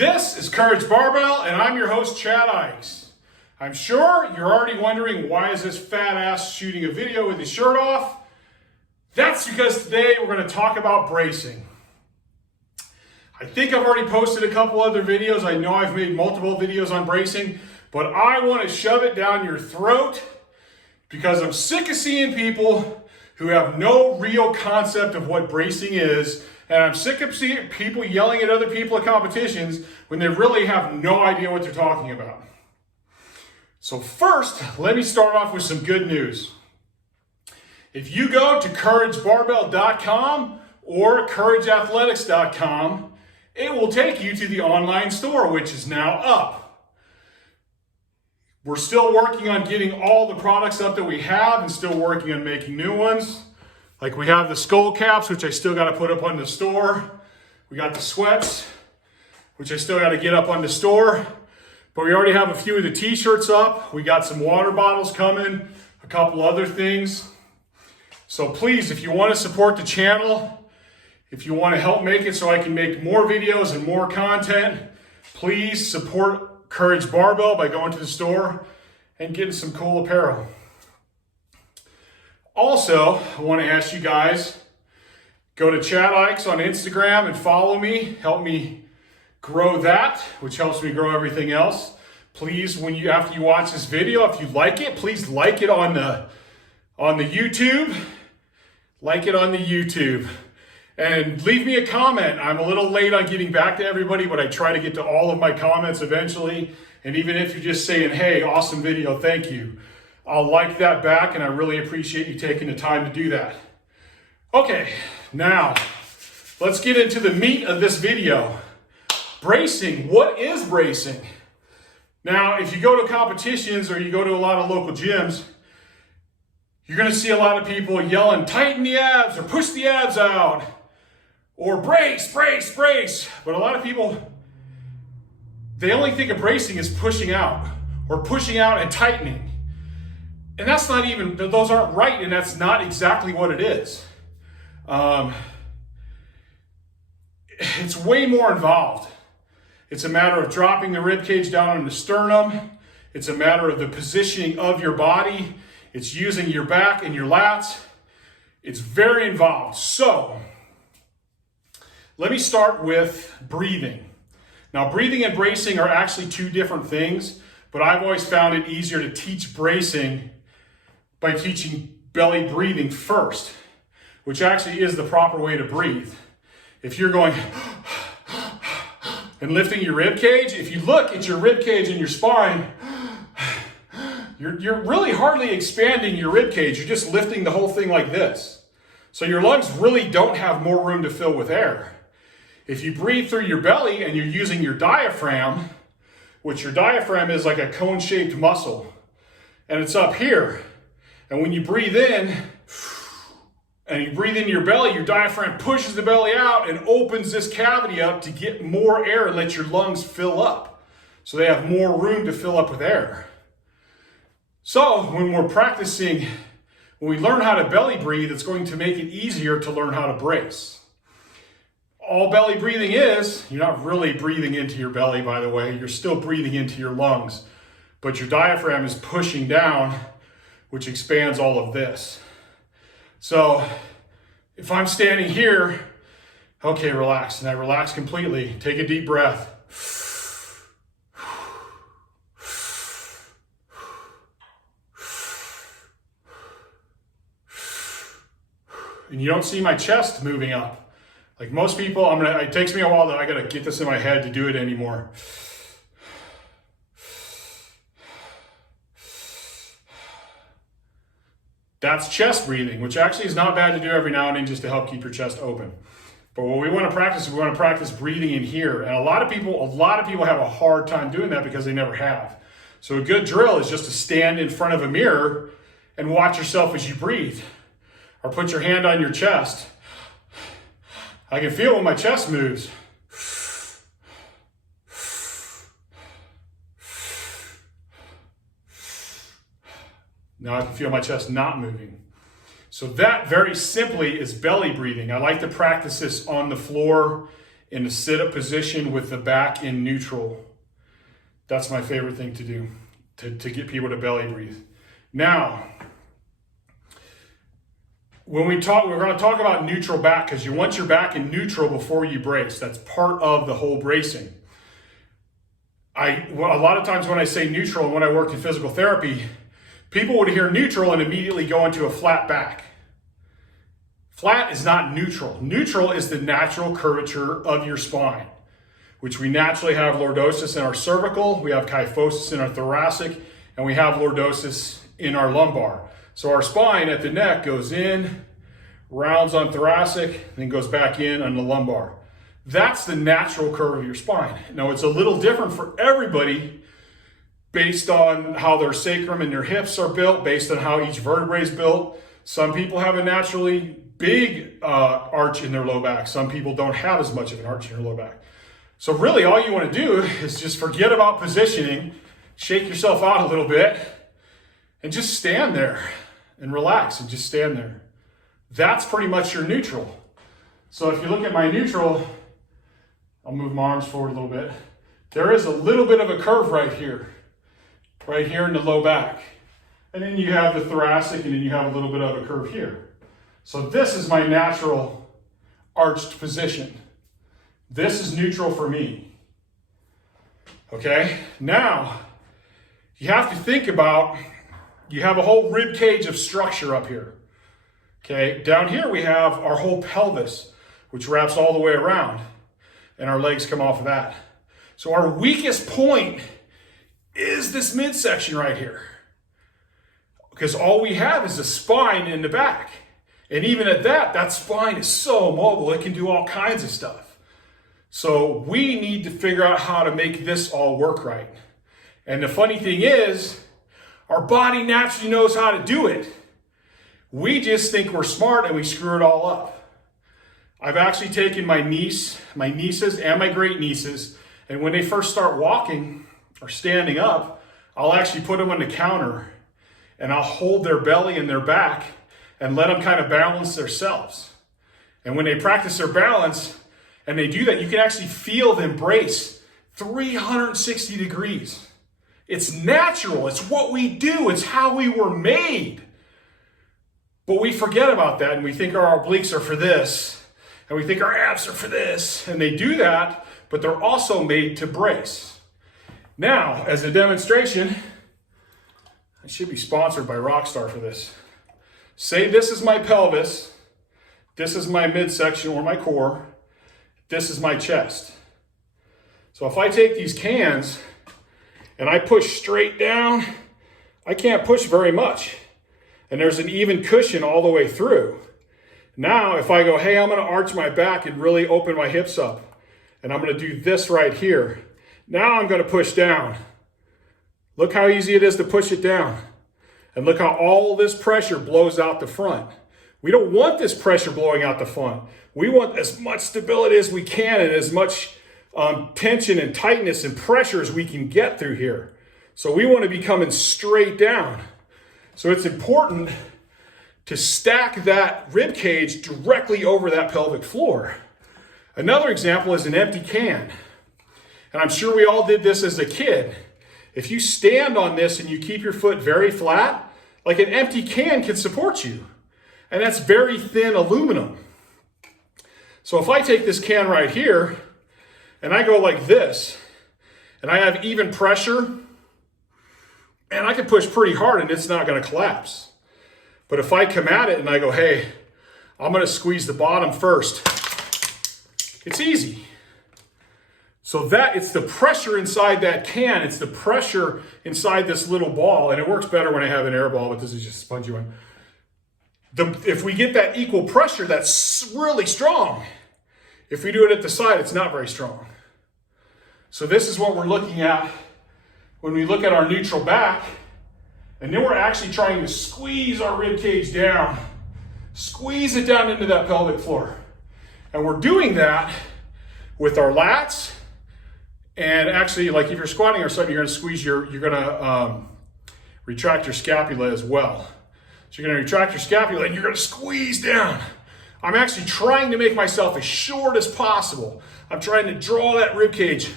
This is Courage Barbell, and I'm your host, Chad Ikes. I'm sure you're already wondering, why is this fat ass shooting a video with his shirt off? That's because today we're going to talk about bracing. I think I've already posted a couple other videos. I know I've made multiple videos on bracing, but I want to shove it down your throat because I'm sick of seeing people who have no real concept of what bracing is. And I'm sick of seeing people yelling at other people at competitions when they really have no idea what they're talking about. So first, let me start off with some good news. If you go to CourageBarbell.com or CourageAthletics.com, it will take you to the online store, which is now up. We're still working on getting all the products up that we have and still working on making new ones. Like we have the skull caps, which I still got to put up on the store. We got the sweats, which I still got to get up on the store. But we already have a few of the t-shirts up. We got some water bottles coming, a couple other things. So please, if you want to support the channel, if you want to help make it so I can make more videos and more content, please support Courage Barbell by going to the store and getting some cool apparel. Also, I want to ask you guys, go to Chad Ikes on Instagram and follow me. Help me grow that, which helps me grow everything else. Please, after you watch this video, if you like it, please like it on the YouTube. Like it on the YouTube. And leave me a comment. I'm a little late on getting back to everybody, but I try to get to all of my comments eventually. And even if you're just saying, hey, awesome video, thank you, I'll like that back, and I really appreciate you taking the time to do that. Okay, now let's get into the meat of this video. Bracing. What is bracing? Now, if you go to competitions or you go to a lot of local gyms, you're going to see a lot of people yelling, tighten the abs or push the abs out or brace, brace, brace. But a lot of people, they only think of bracing as pushing out or pushing out and tightening. And that's not even, those aren't right, and that's not exactly what it is. It's way more involved. It's a matter of dropping the ribcage down on the sternum. It's a matter of the positioning of your body. It's using your back and your lats. It's very involved. So, let me start with breathing. Now, breathing and bracing are actually two different things, but I've always found it easier to teach bracing by teaching belly breathing first, which actually is the proper way to breathe. If you're going and lifting your rib cage, if you look at your rib cage and your spine, you're really hardly expanding your rib cage. You're just lifting the whole thing like this. So your lungs really don't have more room to fill with air. If you breathe through your belly and you're using your diaphragm, which your diaphragm is like a cone-shaped muscle, and it's up here. And when you breathe in, and you breathe into your belly, your diaphragm pushes the belly out and opens this cavity up to get more air and let your lungs fill up. So they have more room to fill up with air. So when we're practicing, when we learn how to belly breathe, it's going to make it easier to learn how to brace. All belly breathing is, you're not really breathing into your belly, by the way. You're still breathing into your lungs. But your diaphragm is pushing down, which expands all of this. So if I'm standing here, okay, relax. And I relax completely. Take a deep breath. And you don't see my chest moving up. Like most people, it takes me a while, I gotta get this in my head to do it anymore. That's chest breathing, which actually is not bad to do every now and then just to help keep your chest open. But what we want to practice is we want to practice breathing in here. And a lot of people have a hard time doing that because they never have. So a good drill is just to stand in front of a mirror and watch yourself as you breathe. Or put your hand on your chest. I can feel when my chest moves. Now I can feel my chest not moving. So that very simply is belly breathing. I like to practice this on the floor in a sit-up position with the back in neutral. That's my favorite thing to do, to get people to belly breathe. Now, when we're going to talk about neutral back, because you want your back in neutral before you brace. That's part of the whole bracing. A lot of times when I say neutral and when I worked in physical therapy, people would hear neutral and immediately go into a flat back. Flat is not neutral. Neutral is the natural curvature of your spine, which we naturally have lordosis in our cervical, we have kyphosis in our thoracic, and we have lordosis in our lumbar. So our spine at the neck goes in, rounds on thoracic, then goes back in on the lumbar. That's the natural curve of your spine. Now it's a little different for everybody based on how their sacrum and their hips are built, based on how each vertebrae is built. Some people have a naturally big arch in their low back. Some people don't have as much of an arch in their low back. So really all you want to do is just forget about positioning, shake yourself out a little bit, and just stand there and relax and just stand there. That's pretty much your neutral. So if you look at my neutral, I'll move my arms forward a little bit. There is a little bit of a curve right here in the low back. And then you have the thoracic, and then you have a little bit of a curve here. So this is my natural arched position. This is neutral for me. Okay, now you have to think about, you have a whole rib cage of structure up here. Okay, down here we have our whole pelvis, which wraps all the way around, and our legs come off of that. So our weakest point is this midsection right here, because all we have is a spine in the back. And even at that spine is so mobile, it can do all kinds of stuff. So we need to figure out how to make this all work right. And the funny thing is, our body naturally knows how to do it. We just think we're smart and we screw it all up. I've actually taken my nieces and my great nieces, and when they first start walking or standing up, I'll actually put them on the counter and I'll hold their belly and their back and let them kind of balance themselves. And when they practice their balance and they do that, you can actually feel them brace 360 degrees. It's natural. It's what we do. It's how we were made. But we forget about that, and we think our obliques are for this, and we think our abs are for this, and they do that, but they're also made to brace. Now, as a demonstration, I should be sponsored by Rockstar for this. Say this is my pelvis, this is my midsection or my core, this is my chest. So if I take these cans and I push straight down, I can't push very much. And there's an even cushion all the way through. Now, if I go, hey, I'm gonna arch my back and really open my hips up, and I'm gonna do this right here. Now I'm gonna push down. Look how easy it is to push it down. And look how all this pressure blows out the front. We don't want this pressure blowing out the front. We want as much stability as we can and as much tension and tightness and pressure as we can get through here. So we want to be coming straight down. So it's important to stack that rib cage directly over that pelvic floor. Another example is an empty can. And I'm sure we all did this as a kid. If you stand on this and you keep your foot very flat, like an empty can can support you. And that's very thin aluminum. So if I take this can right here and I go like this, and I have even pressure, and I can push pretty hard and it's not going to collapse. But if I come at it and I go, hey, I'm going to squeeze the bottom first, it's easy. So that it's the pressure inside that can, it's the pressure inside this little ball, and it works better when I have an air ball, but this is just a spongy one. If we get that equal pressure, that's really strong. If we do it at the side, it's not very strong. So this is what we're looking at when we look at our neutral back, and then we're actually trying to squeeze our rib cage down, squeeze it down into that pelvic floor. And we're doing that with our lats. And actually, like if you're squatting or something, you're gonna squeeze you're gonna retract your scapula as well. So you're gonna retract your scapula and you're gonna squeeze down I'm actually trying to make myself as short as possible. I'm trying to draw that rib cage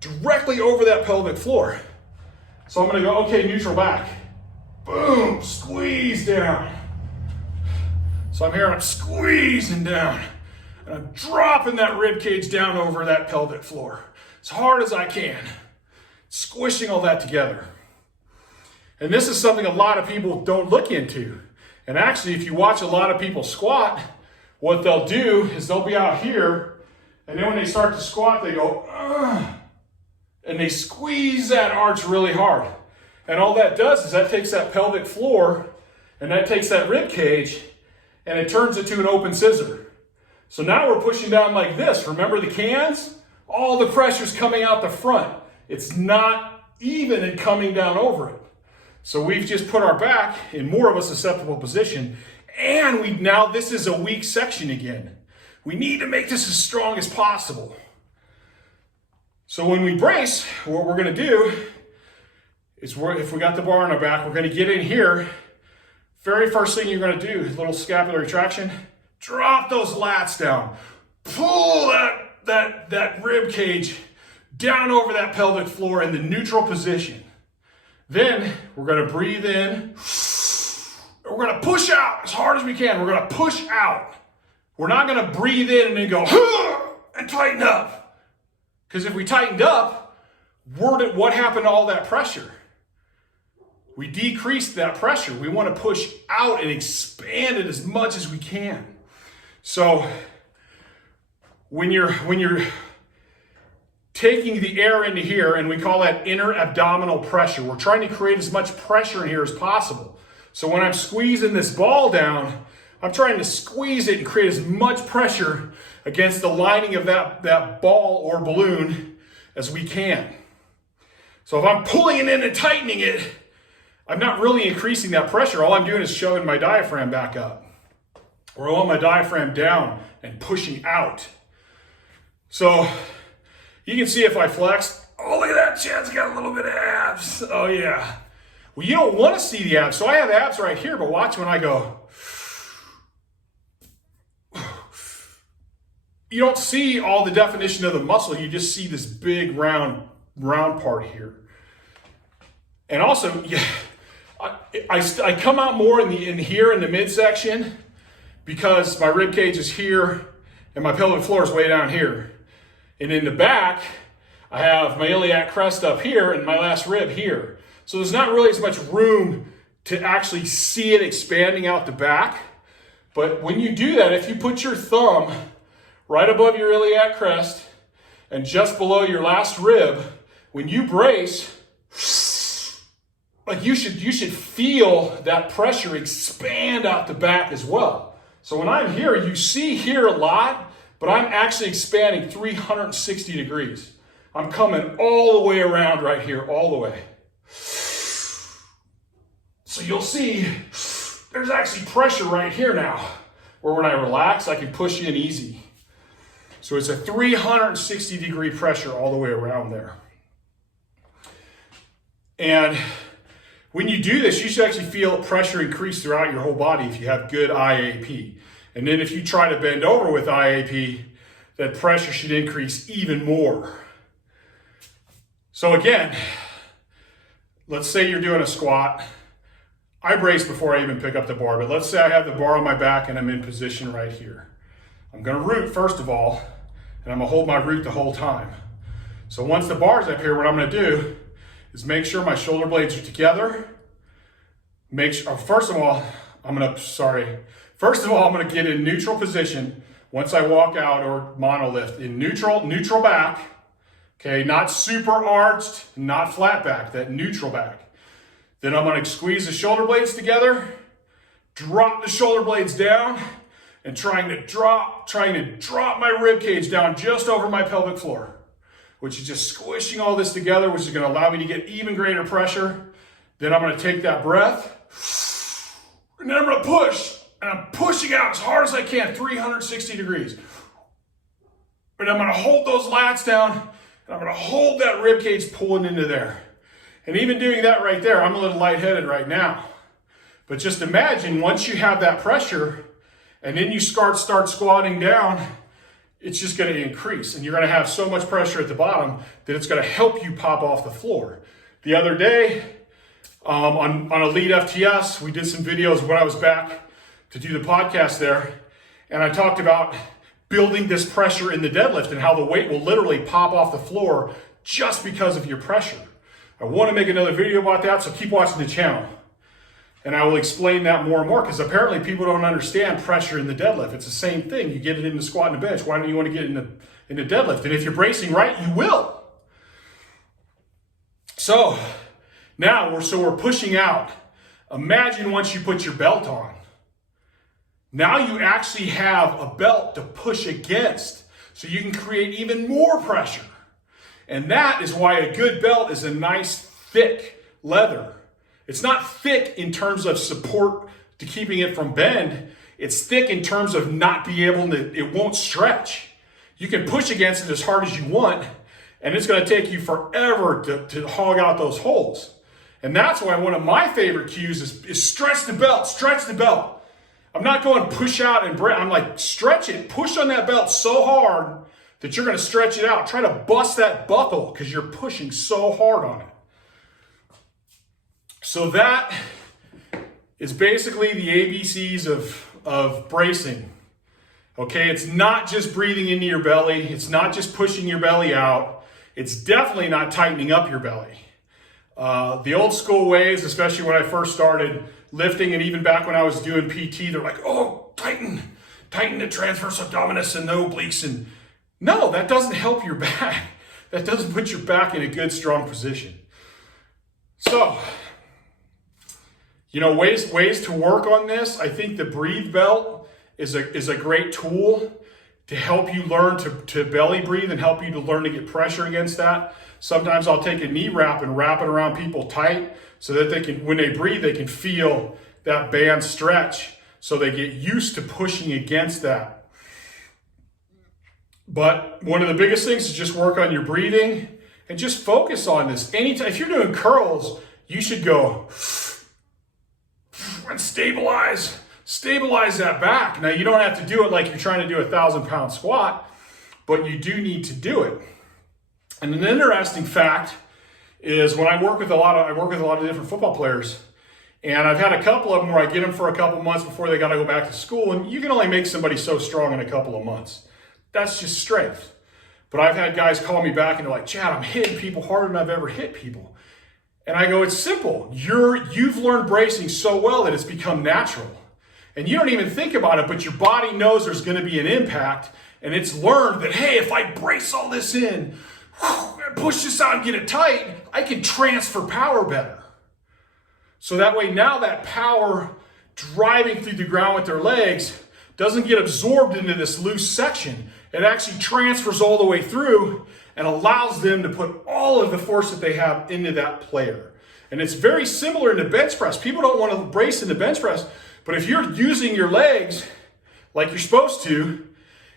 directly over that pelvic floor. So I'm gonna go, okay, neutral back. Boom, squeeze down. So I'm here, I'm squeezing down. And I'm dropping that rib cage down over that pelvic floor as hard as I can. Squishing all that together. And this is something a lot of people don't look into. And actually, if you watch a lot of people squat, what they'll do is they'll be out here, and then when they start to squat, they go, ugh, and they squeeze that arch really hard. And all that does is that takes that pelvic floor, and that takes that rib cage, and it turns it to an open scissor. So now we're pushing down like this. Remember the cans? All the pressure's coming out the front. It's not even and coming down over it. So we've just put our back in more of a susceptible position, and now this is a weak section again. We need to make this as strong as possible. So when we brace, what we're gonna do is if we got the bar on our back, we're gonna get in here. Very first thing you're gonna do is a little scapular retraction. Drop those lats down. Pull that rib cage down over that pelvic floor in the neutral position. Then we're gonna breathe in. We're gonna push out as hard as we can. We're gonna push out. We're not gonna breathe in and then go, and tighten up. Because if we tightened up, what happened to all that pressure? We decreased that pressure. We wanna push out and expand it as much as we can. So when you're taking the air into here, and we call that inner abdominal pressure, we're trying to create as much pressure in here as possible. So when I'm squeezing this ball down, I'm trying to squeeze it and create as much pressure against the lining of that ball or balloon as we can. So if I'm pulling it in and tightening it, I'm not really increasing that pressure. All I'm doing is shoving my diaphragm back up. Or I want my diaphragm down and pushing out. So you can see if I flex, oh, look at that, Chad's got a little bit of abs. Oh yeah. Well, you don't want to see the abs. So I have abs right here, but watch when I go. You don't see all the definition of the muscle. You just see this big round part here. And also, yeah, I come out more in here in the midsection because my rib cage is here and my pelvic floor is way down here. And in the back, I have my iliac crest up here and my last rib here. So there's not really as much room to actually see it expanding out the back. But when you do that, if you put your thumb right above your iliac crest and just below your last rib, when you brace, like you should feel that pressure expand out the back as well. So when I'm here, you see here a lot, but I'm actually expanding 360 degrees. I'm coming all the way around right here, all the way. So you'll see there's actually pressure right here now, where when I relax, I can push in easy. So it's a 360 degree pressure all the way around there. And when you do this, you should actually feel pressure increase throughout your whole body if you have good IAP. And then if you try to bend over with IAP, that pressure should increase even more. So again, let's say you're doing a squat. I brace before I even pick up the bar, but let's say I have the bar on my back and I'm in position right here. I'm gonna root first of all, and I'm gonna hold my root the whole time. So once the bar's up here, what I'm gonna do is make sure my shoulder blades are together. First of all, I'm gonna get in neutral position once I walk out or monolift. In neutral back, okay, not super arched, not flat back, that neutral back. Then I'm gonna squeeze the shoulder blades together, drop the shoulder blades down, and trying to drop my rib cage down just over my pelvic floor, which is just squishing all this together, which is gonna allow me to get even greater pressure. Then I'm gonna take that breath, and then I'm gonna push, and I'm pushing out as hard as I can, 360 degrees. And I'm gonna hold those lats down, and I'm gonna hold that rib cage pulling into there. And even doing that right there, I'm a little lightheaded right now. But just imagine once you have that pressure and then you start squatting down, it's just going to increase. And you're going to have so much pressure at the bottom that it's going to help you pop off the floor. The other day, on Elite FTS, we did some videos when I was back to do the podcast there. And I talked about building this pressure in the deadlift and how the weight will literally pop off the floor just because of your pressure. I want to make another video about that, so keep watching the channel. And I will explain that more and more, because apparently people don't understand pressure in the deadlift. It's the same thing. You get it in the squat and the bench. Why don't you want to get it in the deadlift? And if you're bracing right, you will. So now we're pushing out. Imagine once you put your belt on. Now you actually have a belt to push against, so you can create even more pressure. And that is why a good belt is a nice thick leather. It's not thick in terms of support to keeping it from bend. It's thick in terms of not being able to, it won't stretch. You can push against it as hard as you want, and it's going to take you forever to hog out those holes. And that's why one of my favorite cues is stretch the belt, stretch the belt. I'm not going push out and break. I'm like, stretch it, push on that belt so hard that you're going to stretch it out. Try to bust that buckle because you're pushing so hard on it. So that is basically the ABCs of bracing. Okay, it's not just breathing into your belly. It's not just pushing your belly out. It's definitely not tightening up your belly. The old school ways, especially when I first started lifting, and even back when I was doing PT, they're like, oh, tighten the transverse abdominis and the obliques. And no, that doesn't help your back. That doesn't put your back in a good, strong position. So, you know, ways to work on this. I think the breathe belt is a great tool to help you learn to belly breathe and help you to learn to get pressure against that. Sometimes I'll take a knee wrap and wrap it around people tight so that they can, when they breathe, they can feel that band stretch, so they get used to pushing against that. But one of the biggest things is just work on your breathing and just focus on this. Anytime, if you're doing curls, you should go and stabilize that back. Now, you don't have to do it like you're trying to do a 1,000-pound squat, but you do need to do it. And an interesting fact is when I work with a lot of different football players, and I've had a couple of them where I get them for a couple months before they got to go back to school, and you can only make somebody so strong in a couple of months. That's just strength. But I've had guys call me back and they're like, Chad, I'm hitting people harder than I've ever hit people. And I go, it's simple. You've learned bracing so well that it's become natural. And you don't even think about it, but your body knows there's going to be an impact, and it's learned that, hey, if I brace all this in, and push this out and get it tight, I can transfer power better. So that way now that power driving through the ground with their legs doesn't get absorbed into this loose section. It actually transfers all the way through and allows them to put all of the force that they have into that player. And it's very similar in the bench press. People don't want to brace in the bench press, but if you're using your legs like you're supposed to,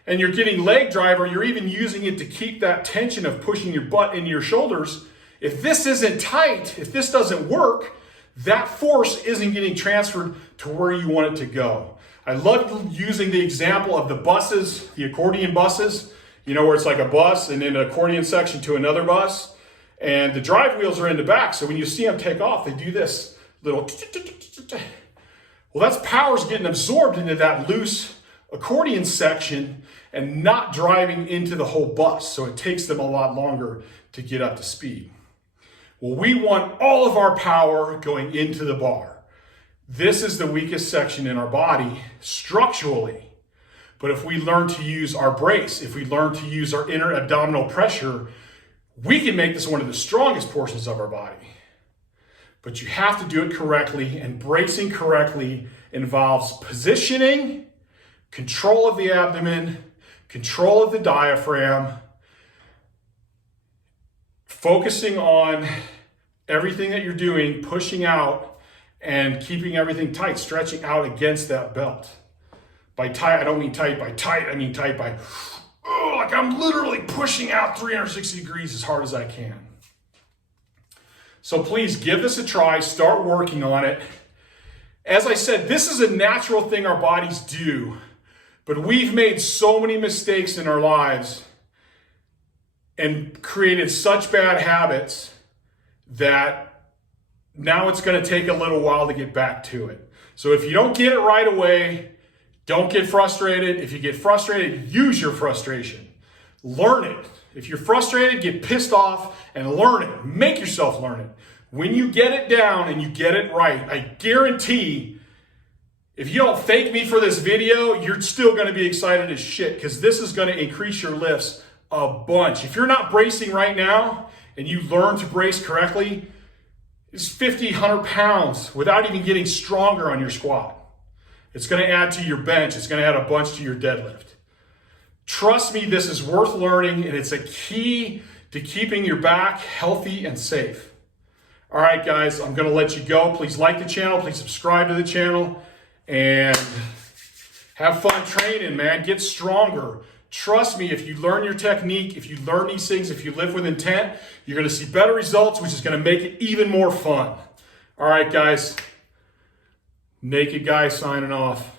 and you're getting leg drive, or you're even using it to keep that tension of pushing your butt into your shoulders, if this isn't tight, if this doesn't work, that force isn't getting transferred to where you want it to go. I love using the example of the buses, the accordion buses, you know, where it's like a bus and then an accordion section to another bus, and the drive wheels are in the back. So when you see them take off, they do this little, well, that's power's getting absorbed into that loose accordion section and not driving into the whole bus. So it takes them a lot longer to get up to speed. Well, we want all of our power going into the bar. This is the weakest section in our body structurally. But if we learn to use our brace, if we learn to use our inner abdominal pressure, we can make this one of the strongest portions of our body. But you have to do it correctly, and bracing correctly involves positioning, control of the abdomen, control of the diaphragm, focusing on everything that you're doing, pushing out and keeping everything tight, stretching out against that belt. By tight, I don't mean tight by tight, I mean tight by, oh, like I'm literally pushing out 360 degrees as hard as I can. So please give this a try, start working on it. As I said, this is a natural thing our bodies do But we've made so many mistakes in our lives and created such bad habits that now it's going to take a little while to get back to it. So if you don't get it right away, don't get frustrated. If you get frustrated, use your frustration. Learn it. If you're frustrated, get pissed off and learn it. Make yourself learn it. When you get it down and you get it right, I guarantee if you don't thank me for this video, you're still going to be excited as shit because this is going to increase your lifts a bunch. If you're not bracing right now and you learn to brace correctly, it's 50, 100 pounds without even getting stronger on your squat. It's going to add to your bench. It's going to add a bunch to your deadlift. Trust me, this is worth learning, and it's a key to keeping your back healthy and safe. All right, guys, I'm going to let you go. Please like the channel. Please subscribe to the channel. And have fun training, man. Get stronger. Trust me, if you learn your technique, if you learn these things, if you live with intent, you're going to see better results, which is going to make it even more fun. All right, guys. Naked Guy signing off.